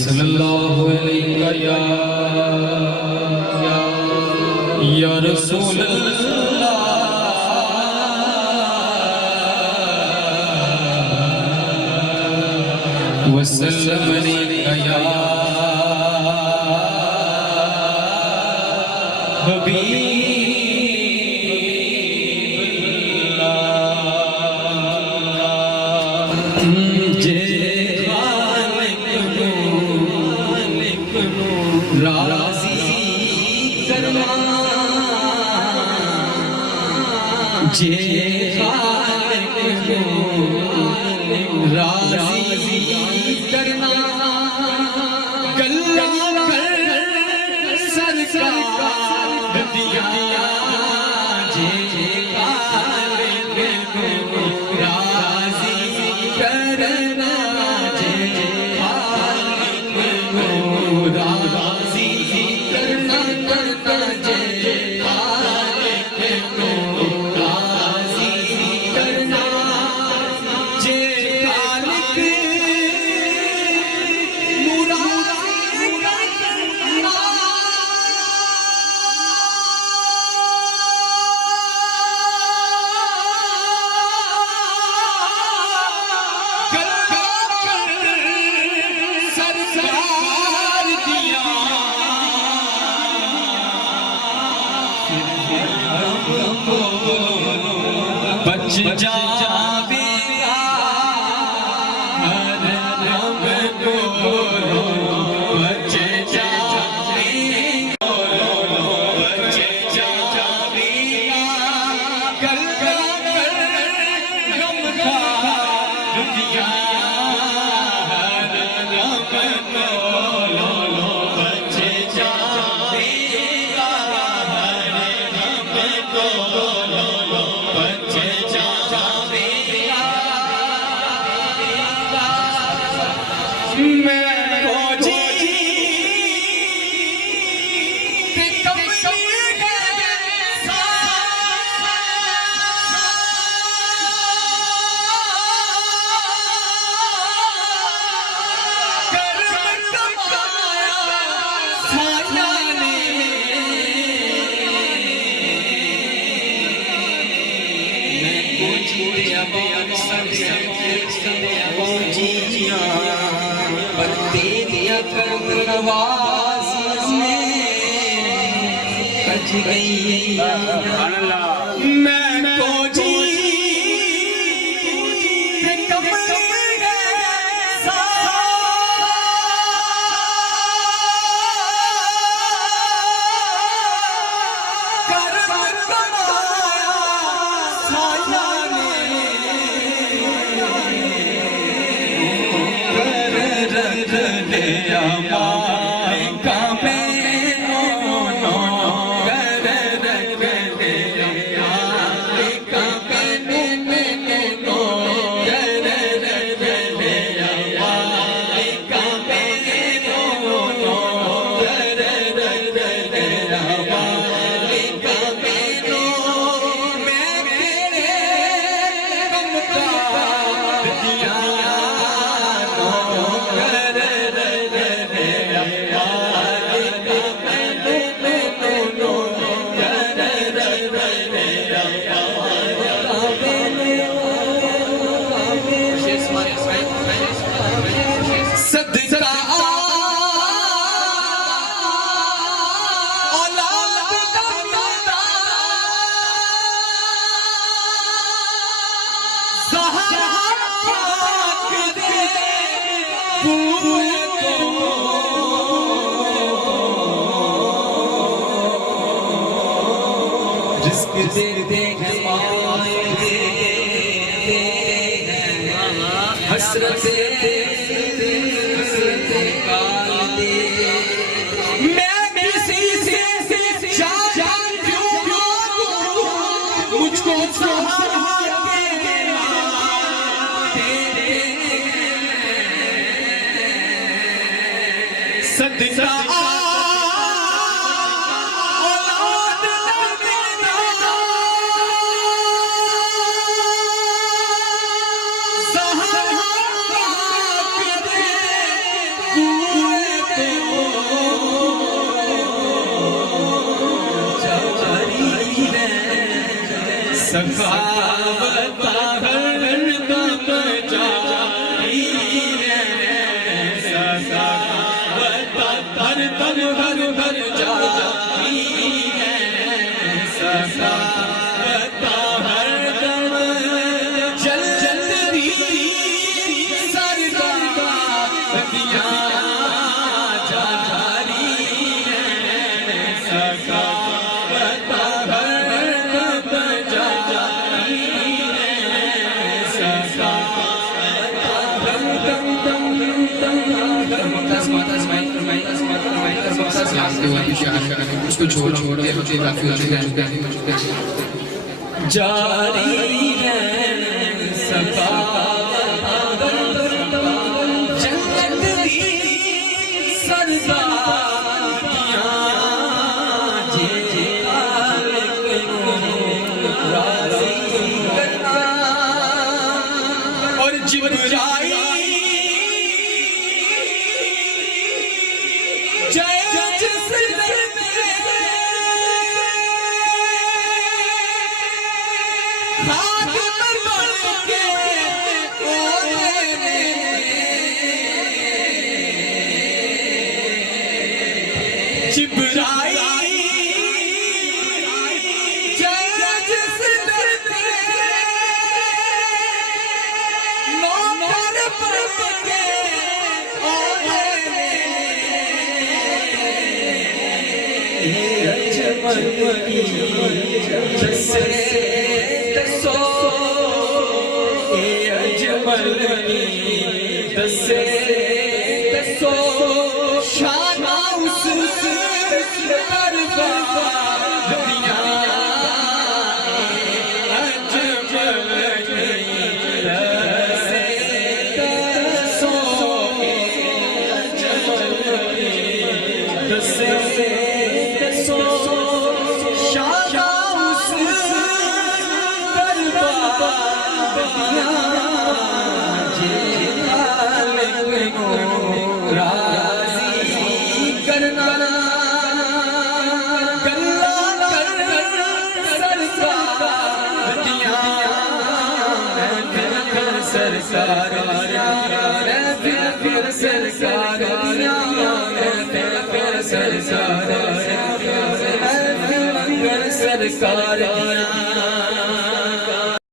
सल्लल्लाहु अलैहि या रसूल अल्लाह वसल्लम अलैका या जे खालिक को राज़ी करना गल्ला कर सरकार दिया जे खालिक को राज़ी करना जे खालिक को राज़ी करना करना जे बच जावेगा हर रब को बच जावेगा बच जावेगा कल कर गम का दुनिया हर रब को बच जावेगा हर रब को बच नवाज़ में कज गई मैं को जी जिसके देते हैं मांगे हसरते काल दे मैं किसी से जान क्यों मुझको सहारा सदका Ooh. सखावत हर दम जारी है, सखावत हर दम हर जारी है, सखावत हर दम जलती सरकार दिया जारी है, सखावत हर दम जारी है, सखावत दम दम दम दम दम उसको छोड़ जारी है, सखावत जलती सरदारियां जे खालिक को राज़ी करना। और जिब्राईल जय शाना उस सरकार